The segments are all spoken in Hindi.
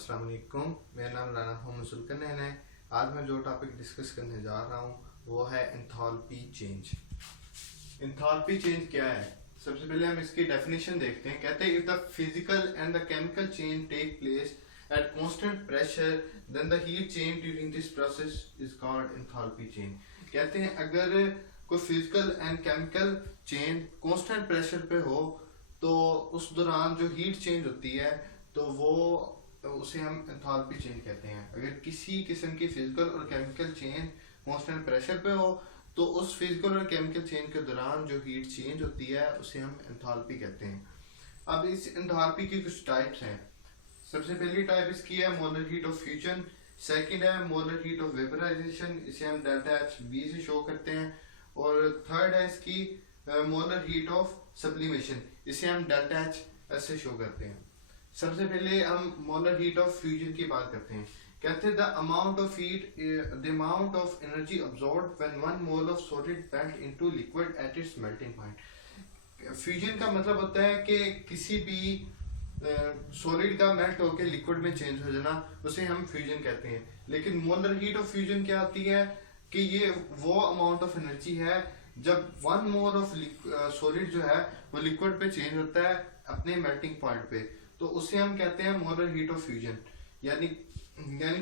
अस्सलाम वालेकुम। मेरा नाम राना मोहम्मद सुल्कनैन है। आज मैं जो टॉपिक डिस्कस करने जा रहा हूँ वो है एंथैल्पी चेंज। एंथैल्पी चेंज क्या है? सबसे पहले हम इसकी डेफिनेशन देखते हैं। कहते हैं if the physical and the chemical change take place at constant pressure then the heat change during this process is called enthalpy change. कहते हैं अगर कोई physical and chemical change constant pressure पे हो तो उस दौरान जो हीट चेंज होती है तो वो उसे हम एंथैल्पी चेंज कहते हैं। अगर किसी किस्म की फिजिकल और केमिकल चेंज कांस्टेंट प्रेशर पे हो तो उस फिजिकल और केमिकल चेंज के दौरान जो हीट चेंज होती है उसे हम एंथैल्पी कहते हैं। अब इस एंथैल्पी की कुछ टाइप्स हैं। सबसे पहली टाइप इसकी है molar heat of fusion. Second है मोलर हीट ऑफ वेपराइजेशन, इसे हम डेल्टा एच वी से शो करते हैं। और थर्ड है इसकी मोलर हीट ऑफ सब्लिमेशन, इसे हम डेल्टा एच एस से शो करते हैं। सबसे पहले हम मोलर हीट ऑफ फ्यूजन की बात करते हैं। कहते हैं the amount of heat the amount of energy absorbed when 1 mole of solid melt into liquid at its melting point. Fusion का मतलब होता है कि किसी भी सॉलिड का मेल्ट होकर लिक्विड में चेंज हो जाना, उसे हम फ्यूजन कहते हैं। लेकिन मोलर हीट ऑफ फ्यूजन क्या होती है कि ये वो अमाउंट ऑफ एनर्जी है जब 1 मोल ऑफ सॉलिड जो है वो लिक्विड पे चेंज होता है अपने मेल्टिंग पॉइंट पे, तो उसे हम कहते हैं मोलर हीट ऑफ फ्यूजन। यानी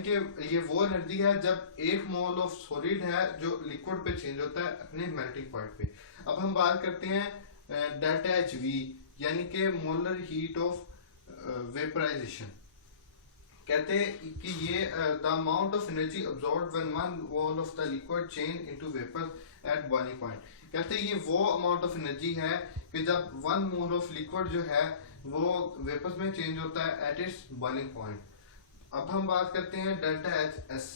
कि ये वो एनर्जी है जब 1 मोल ऑफ सॉलिड है जो लिक्विड पे चेंज होता है अपने मेल्टिंग पॉइंट पे। अब हम बात करते हैं डेल्टा एच वी, यानी कि मोलर हीट ऑफ वेपराइजेशन। कहते हैं कि ये the amount of energy absorbed when 1 mole of the liquid change into vapour eight boiling point. कहते हैं ये वो अमाउंट ऑफ एनर्जी है कि जब 1 मोल ऑफ लिक्विड जो है वो वेपर्स में चेंज होता है एट इट्स बॉइलिंग पॉइंट। अब हम बात करते हैं delta H S.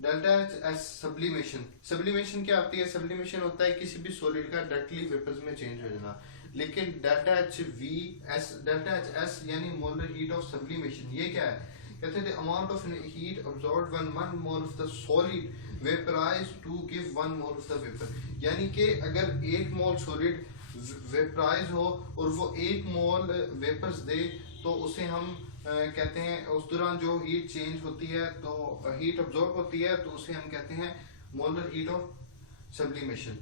Delta H S sublimation. Sublimation क्या होती है? सब्लिमेशन होता है किसी भी सॉलिड का डायरेक्टली वेपर्स में चेंज हो जाना। लेकिन delta H V S, delta H S यानी मोलर हीट ऑफ सब्लिमेशन, ये क्या है? कहते हैं the amount of heat absorbed when 1 mole of the solid vaporise to give 1 mole of the vapour. यानी कि अगर 1 मोल सॉलिड वेपराइज हो और वो 1 मोल वेपर्स दे तो उसे हम कहते हैं उस दौरान जो हीट चेंज होती है तो हीट अब्सॉर्ब होती है तो उसे हम कहते हैं मोलर हीट ऑफ सब्लिमेशन।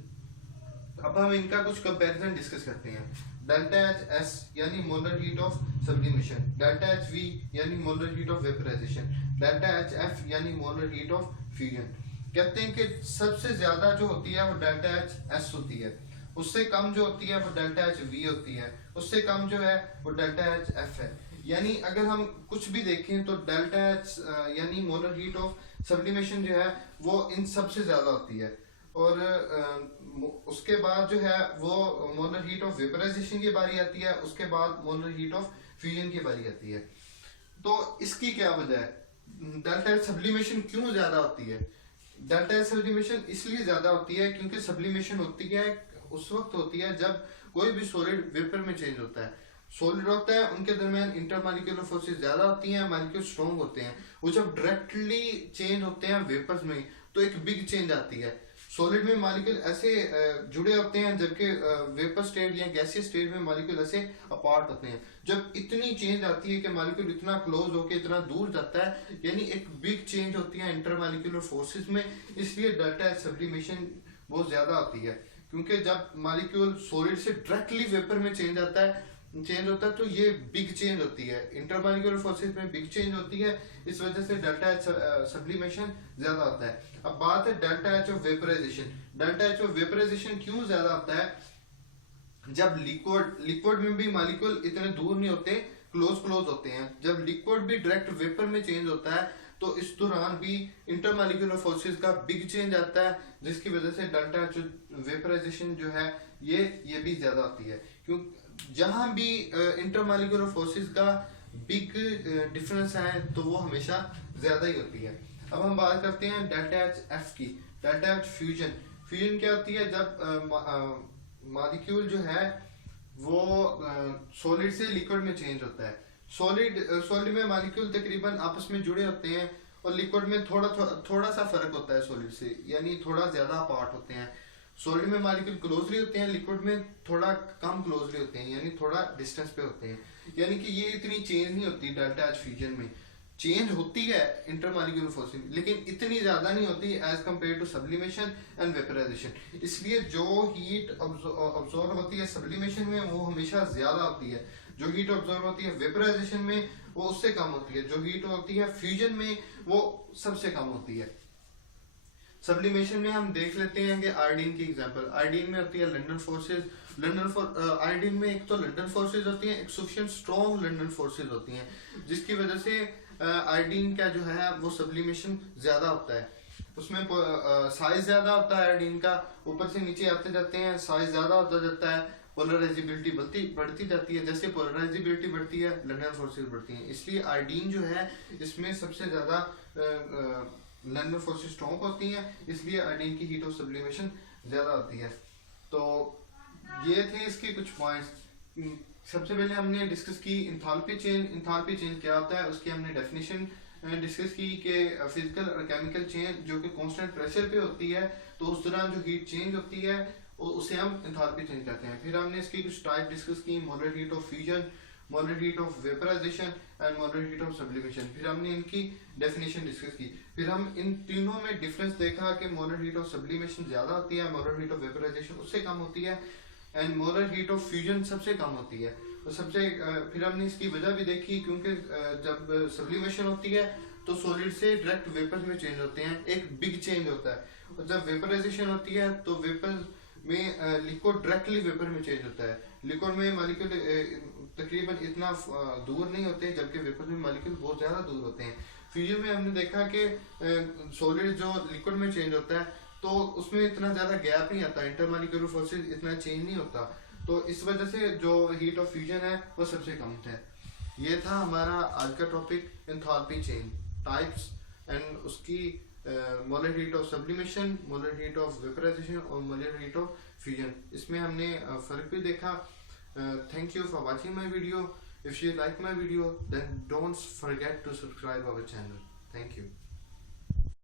अब हम इनका कुछ कंपैरिजन डिस्कस करते हैं। डेल्टा एच एस यानी molar heat of sublimation, delta H V यानी molar heat of vaporisation, delta H F यानी मोलर हीट ऑफ फ्यूजन। कहते हैं कि सबसे ज्यादा जो होती है वो डेल्टा एच एस होती है, उससे कम जो होती है वो डेल्टा एच वी होती है, उससे कम जो है वो डेल्टा एच एफ है। यानी अगर हम कुछ भी देखें तो डेल्टा एच यानी मोलर हीट ऑफ सब्लिमेशन जो है वो इन सबसे ज्यादा होती है। और उसके बाद जो है वो मोलर हीट ऑफ वेपराइजेशन की बारी आती है, उसके बाद मोलर हीट ऑफ फ्यूजन की बारी आती है। तो इसकी क्या वजह है? डेल्टा एच सब्लिमेशन क्यों ज्यादा होती है? डेल्टा एच सब्लिमेशन इसलिए ज्यादा होती है क्योंकि सब्लिमेशन होती है उस वक्त होती है जब कोई भी सॉलिड वेपर में चेंज होता है। सॉलिड होता है उनके दरमियान इंटरमॉलिक्यूलर फोर्सेस ज्यादा होती हैं, मॉलिक्यूल स्ट्रॉन्ग होते हैं। वो जब डायरेक्टली चेंज होते हैं वेपर्स में तो एक बिग चेंज आती है। सॉलिड में मॉलिक्यूल ऐसे जुड़े होते हैं जबकि वेपर स्टेट या गैसीय स्टेट में मॉलिक्यूल ऐसे अपार्ट होते हैं। जब इतनी चेंज आती है कि मॉलिक्यूल इतना क्लोज होकर इतना दूर जाता है, यानी एक बिग चेंज होती है इंटरमॉलिक्यूलर फोर्सेस में, इसलिए डेल्टा एच सब्लिमेशन बहुत ज्यादा होती है। क्योंकि जब मॉलिक्यूल सॉलिड से डायरेक्टली वेपर में चेंज होता है तो ये बिग चेंज होती है, इंटरमॉलिक्यूलर फोर्सेस में बिग चेंज होती है, इस वजह से डेल्टा एच सब्लिमेशन ज्यादा होता है। अब बात है delta H of vaporisation. Delta H of vaporisation क्यों ज्यादा होता है? जब लिक्विड में भी मॉलिक्यूल इतने दूर नहीं होते, क्लोज होते हैं। जब लिक्विड भी डायरेक्ट वेपर में चेंज होता है तो इस दौरान भी इंटरमॉलिक्यूलर फोर्सेस का बिग चेंज आता है, जिसकी वजह से डेल्टा एच वेपराइजेशन जो है ये भी ज्यादा होती है। क्यों जहां भी इंटरमॉलिक्यूलर फोर्सेस का बिग डिफरेंस है तो वो हमेशा ज्यादा ही होती है। अब हम बात करते हैं डेल्टा एच एफ की। Delta H fusion. फ्यूजन क्या होती है? जब मॉलिक्यूल जो है वो सॉलिड से लिक्विड में चेंज होता है। सॉलिड में मॉलिक्यूल तकरीबन आपस में जुड़े होते हैं और लिक्विड में थोड़ा सा फर्क होता है सॉलिड से, यानी थोड़ा ज्यादा अपार्ट होते हैं। सॉलिड में मॉलिक्यूल क्लोजली होते हैं, लिक्विड में थोड़ा कम क्लोजली होते हैं, यानी थोड़ा डिस्टेंस पे होते हैं। यानी कि ये इतनी चेंज नहीं होती डेल्टा एच फ्यूजन में। चेंज होती है इंटरमॉलिक्यूलर फोर्सेस, लेकिन इतनी ज्यादा नहीं होती as compare to sublimation and vaporisation. इसलिए जो हीट अब्जॉर्ब होती है सब्लिमेशन में वो हमेशा ज्यादा होती है, जो हीट अब्जॉर्ब होती है वेपराइजेशन में वो उससे कम होती है, जो हीट होती है फ्यूजन में वो सबसे कम होती है। सब्लिमेशन में हम देख लेते हैं कि आयोडीन की एग्जांपल, आयोडीन में होती है लंडन फोर्सेस। आयोडीन में एक तो लंडन फोर्सेस होती हैं, एक सफिशिएंट स्ट्रॉन्ग लंडन फोर्सेस होती हैं, जिसकी वजह से आयोडीन का जो है वो सब्लिमेशन ज्यादा होता है, उसमें साइज ज्यादा होता है आयोडीन का, ऊपर से नीचे आते जाते हैं साइज ज्यादा होता जाता है, पोलराइजेबिलिटी बढ़ती जाती है, जैसे पोलराइजेबिलिटी बढ़ती है लंडन फोर्सेस बढ़ती हैं। इसलिए आयोडीन जो है इसमें सबसे ज्यादा लंडन फोर्सेस स्ट्रॉन्ग होती हैं, इसलिए आयोडीन की हीट ऑफ सब्लिमेशन ज्यादा होती है। तो ये थे इसके कुछ पॉइंट्स। सबसे पहले हमने डिस्कस की इंथाल्पी चेंज। इंथाल्पी चेंज क्या होता है उसकी हमने डेफिनेशन डिस्कस की कि फिजिकल और केमिकल चेंज जो कि कांस्टेंट प्रेशर पे होती है, तो उस दौरान जो हीट चेंज होती है उसे हम इंथाल्पी चेंज कहते हैं। फिर हमने इसकी कुछ टाइप डिस्कस की, molar heat of fusion, molar heat of vaporisation and molar heat of sublimation. फिर हमने इनकी डेफिनेशन डिस्कस की। फिर हम इन तीनों में डिफरेंस देखा कि मोलर हीट ऑफ सब्लिमेशन ज्यादा होती है, मोलर हीट ऑफ वेपराइजेशन उससे कम होती है, and molar heat of fusion सबसे कम होती है। तो फिर हमने इसकी वजह भी देखी, क्योंकि जब सब्लिमेशन होती है तो सॉलिड से डायरेक्ट वेपर में चेंज होते हैं, एक बिग चेंज होता है, और जब वेपराइजेशन होती है तो वेपर में लिक्विड डायरेक्टली वेपर में चेंज होता है। लिक्विड में मॉलिक्यूल तकरीबन इतना दूर नहीं होते, जबकि वेपर में मॉलिक्यूल बहुत ज्यादा दूर होते हैं। फ्यूजन में हमने देखा कि सॉलिड जो लिक्विड में चेंज होता है तो उसमें इतना ज्यादा गैप नहीं आता, इंटरमॉलिक्यूलर फोर्सेस इतना चेंज नहीं होता, तो इस वजह से जो हीट ऑफ फ्यूजन है वो सबसे कम है। ये था हमारा आज का topic enthalpy change types and उसकी molar heat of sublimation, molar heat of vaporization और मोलर हीट ऑफ फ्यूजन। इसमें हमने फर्क भी देखा। Thank you for watching my video. If you like my video then don't forget to subscribe our channel. Thank you.